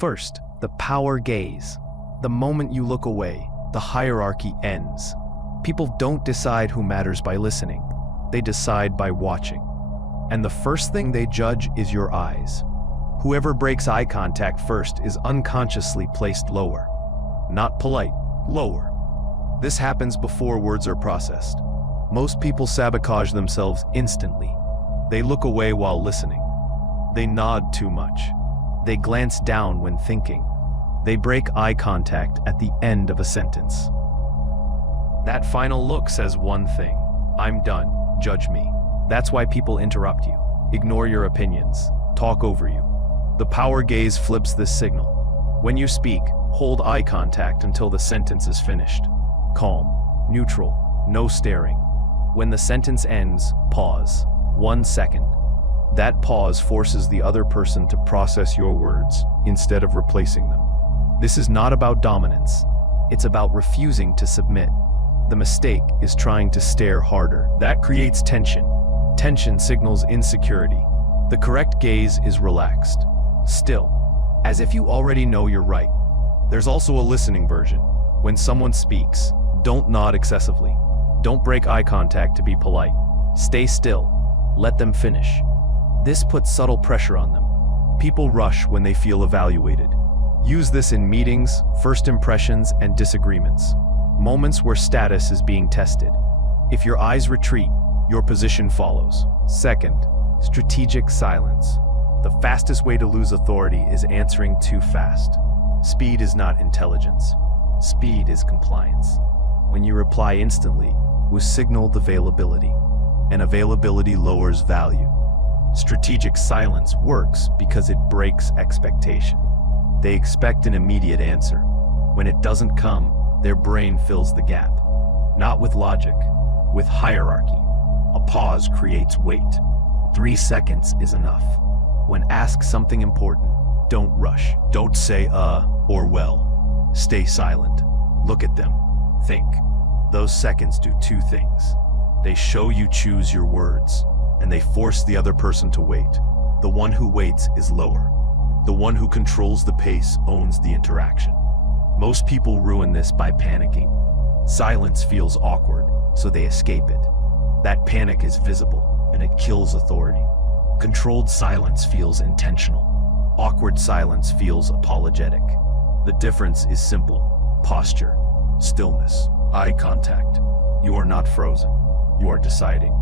First, the power gaze. The moment you look away, the hierarchy ends. People don't decide who matters by listening. They decide by watching. And the first thing they judge is your eyes. Whoever breaks eye contact first is unconsciously placed lower. Not polite, lower. This happens before words are processed. Most people sabotage themselves instantly. They look away while listening. They nod too much. They glance down when thinking. They break eye contact at the end of a sentence. That final look says one thing: I'm done, judge me. That's why people interrupt you, ignore your opinions, talk over you. The power gaze flips this signal. When you speak, hold eye contact until the sentence is finished. Calm, neutral, no staring. When the sentence ends, pause. 1 second. That pause forces the other person to process your words instead of replacing them. This is not about dominance. It's about refusing to submit. The mistake is trying to stare harder. That creates tension. Tension signals insecurity. The correct gaze is relaxed, still, as if you already know you're right. There's also a listening version. When someone speaks, don't nod excessively. Don't break eye contact to be polite. Stay still. Let them finish. This puts subtle pressure on them. People rush when they feel evaluated. Use this in meetings, first impressions, and disagreements. Moments where status is being tested. If your eyes retreat, your position follows. Second, strategic silence. The fastest way to lose authority is answering too fast. Speed is not intelligence. Speed is compliance. When you reply instantly, we signal availability, and availability lowers value. Strategic silence works because it breaks expectation. They expect an immediate answer. When it doesn't come, their brain fills the gap. Not with logic, with hierarchy. A pause creates weight. 3 seconds is enough. When asked something important, don't rush. Don't say or well. Stay silent. Look at them. Think. Those seconds do 2 things. They show you choose your words, and they force the other person to wait. The one who waits is lower. The one who controls the pace owns the interaction. Most people ruin this by panicking. Silence feels awkward, so they escape it. That panic is visible, and it kills authority. Controlled silence feels intentional. Awkward silence feels apologetic. The difference is simple: posture, stillness, eye contact. You are not frozen. You are deciding.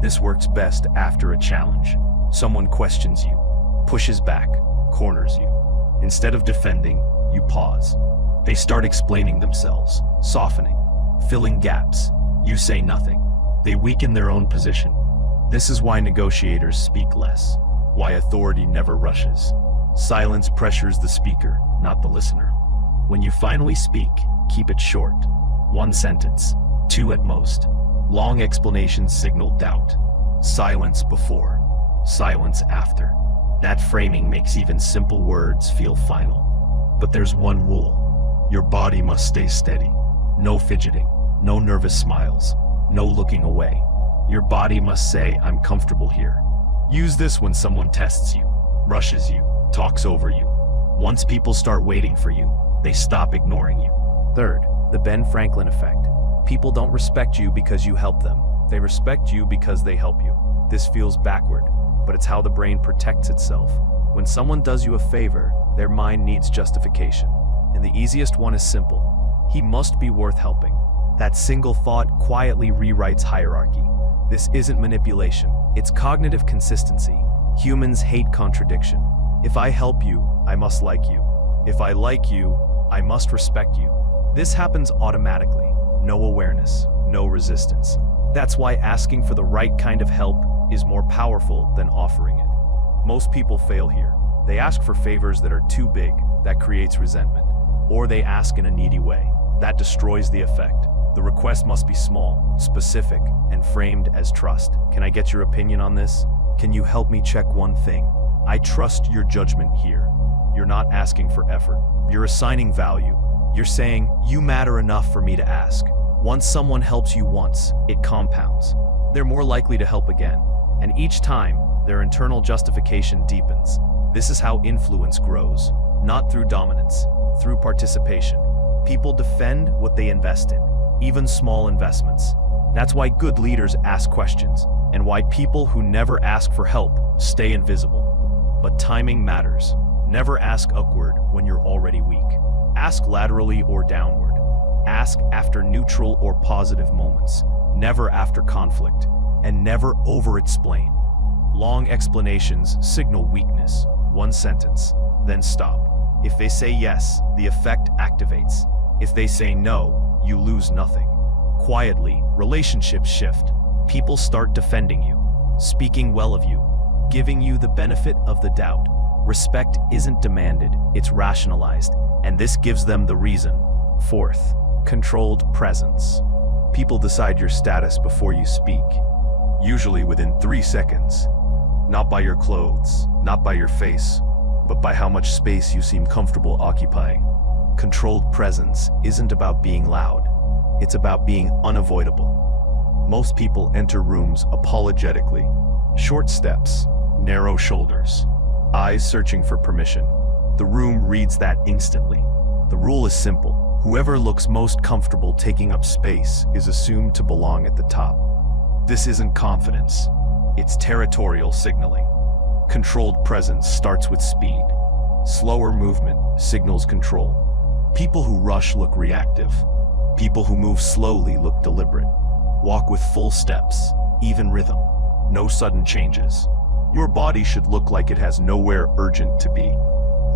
This works best after a challenge. Someone questions you, pushes back, corners you. Instead of defending, you pause. They start explaining themselves, softening, filling gaps. You say nothing. They weaken their own position. This is why negotiators speak less, why authority never rushes. Silence pressures the speaker, not the listener. When you finally speak, keep it short. 1 sentence, 2 at most. Long explanations signal doubt. Silence before, silence after. That framing makes even simple words feel final. But there's one rule. Your body must stay steady. No fidgeting, no nervous smiles, no looking away. Your body must say, I'm comfortable here. Use this when someone tests you, rushes you, talks over you. Once people start waiting for you, they stop ignoring you. Third, the Ben Franklin effect. People don't respect you because you help them. They respect you because they help you. This feels backward, but it's how the brain protects itself. When someone does you a favor, their mind needs justification. And the easiest one is simple. He must be worth helping. That single thought quietly rewrites hierarchy. This isn't manipulation. It's cognitive consistency. Humans hate contradiction. If I help you, I must like you. If I like you, I must respect you. This happens automatically. No awareness, no resistance. That's why asking for the right kind of help is more powerful than offering it. Most people fail here. They ask for favors that are too big. That creates resentment. Or they ask in a needy way. That destroys the effect. The request must be small, specific, and framed as trust. Can I get your opinion on this? Can you help me check one thing? I trust your judgment here. You're not asking for effort. You're assigning value. You're saying, you matter enough for me to ask. Once someone helps you once, it compounds. They're more likely to help again. And each time, their internal justification deepens. This is how influence grows. not through dominance, through participation. People defend what they invest in, even small investments. That's why good leaders ask questions, and why people who never ask for help stay invisible. But timing matters. Never ask upward when you're already weak. Ask laterally or downward. Ask after neutral or positive moments, never after conflict, and never over-explain. Long explanations signal weakness. One sentence, then stop. If they say yes, the effect activates. If they say no, you lose nothing. Quietly, relationships shift. People start defending you, speaking well of you, giving you the benefit of the doubt. Respect isn't demanded, it's rationalized, and this gives them the reason. Fourth, controlled presence. People decide your status before you speak, usually within 3 seconds. Not by your clothes, not by your face, but by how much space you seem comfortable occupying. Controlled presence isn't about being loud, it's about being unavoidable. Most people enter rooms apologetically. Short steps, narrow shoulders, eyes searching for permission. The room reads that instantly. The rule is simple. Whoever looks most comfortable taking up space is assumed to belong at the top. This isn't confidence, it's territorial signaling. Controlled presence starts with speed. Slower movement signals control. People who rush look reactive. People who move slowly look deliberate. Walk with full steps, even rhythm. No sudden changes. Your body should look like it has nowhere urgent to be.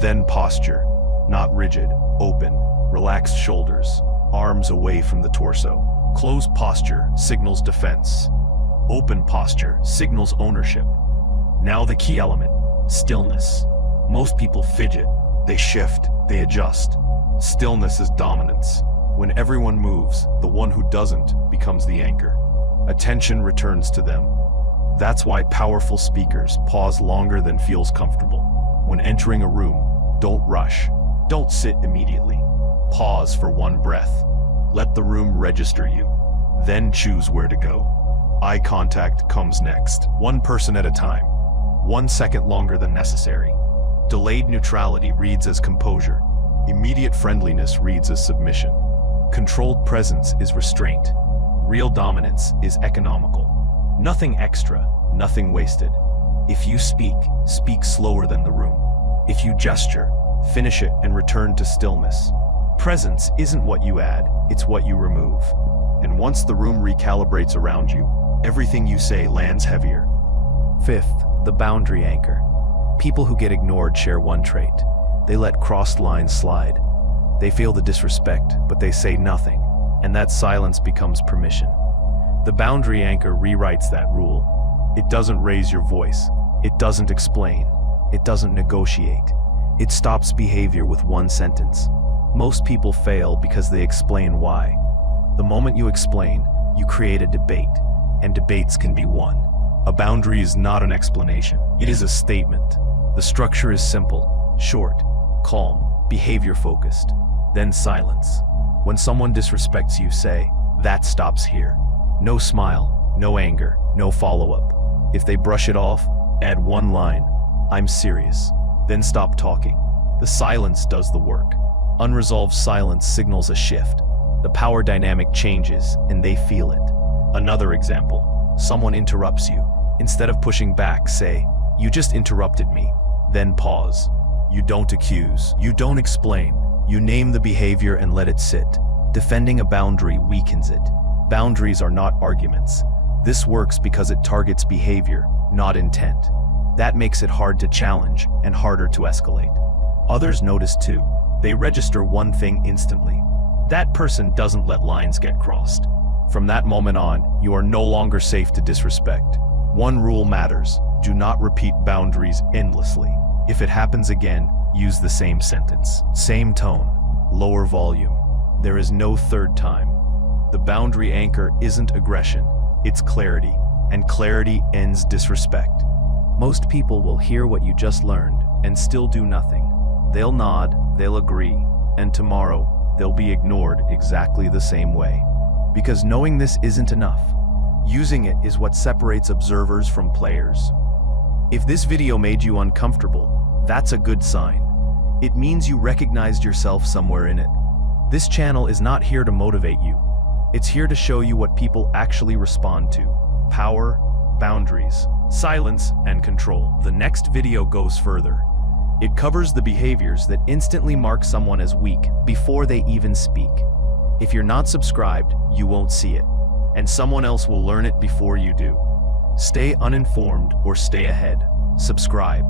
Then posture, not rigid, open. Relaxed shoulders, arms away from the torso. Closed posture signals defense. Open posture signals ownership. Now the key element, stillness. Most people fidget, they shift, they adjust. Stillness is dominance. When everyone moves, the one who doesn't becomes the anchor. Attention returns to them. That's why powerful speakers pause longer than feels comfortable. When entering a room, don't rush. Don't sit immediately. Pause for one breath. Let the room register you. Then choose where to go. Eye contact comes next, one person at a time. 1 second longer than necessary. Delayed neutrality reads as composure. Immediate friendliness reads as submission. Controlled presence is restraint. Real dominance is economical. Nothing extra, nothing wasted. If you speak, speak slower than the room. If you gesture, finish it and return to stillness. Presence isn't what you add, it's what you remove. And once the room recalibrates around you, everything you say lands heavier. Fifth, the boundary anchor. People who get ignored share one trait. They let crossed lines slide. They feel the disrespect, but they say nothing, and that silence becomes permission. The boundary anchor rewrites that rule. It doesn't raise your voice. It doesn't explain. It doesn't negotiate. It stops behavior with one sentence. Most people fail because they explain why. The moment you explain, you create a debate, and debates can be won. A boundary is not an explanation. It is a statement. The structure is simple, short, calm, behavior-focused, then silence. When someone disrespects you, say, "That stops here." No smile, no anger, no follow-up. If they brush it off, add one line, "I'm serious." Then stop talking. The silence does the work. Unresolved silence signals a shift. The power dynamic changes, and they feel it. Another example, someone interrupts you. Instead of pushing back, say, "You just interrupted me." Then pause. You don't accuse, you don't explain. You name the behavior and let it sit. Defending a boundary weakens it. Boundaries are not arguments. This works because it targets behavior, not intent. That makes it hard to challenge and harder to escalate. Others notice too. They register one thing instantly. That person doesn't let lines get crossed. From that moment on, you are no longer safe to disrespect. One rule matters: do not repeat boundaries endlessly. If it happens again, use the same sentence, same tone, lower volume. There is no third time. The boundary anchor isn't aggression, it's clarity, and clarity ends disrespect. Most people will hear what you just learned and still do nothing. They'll nod, they'll agree, and tomorrow, they'll be ignored exactly the same way. Because knowing this isn't enough. Using it is what separates observers from players. If this video made you uncomfortable, that's a good sign. it means you recognized yourself somewhere in it. This channel is not here to motivate you. It's here to show you what people actually respond to: power, boundaries, silence, and control. The next video goes further. It covers the behaviors that instantly mark someone as weak before they even speak. If you're not subscribed, you won't see it, and someone else will learn it before you do. Stay uninformed or stay ahead. Subscribe.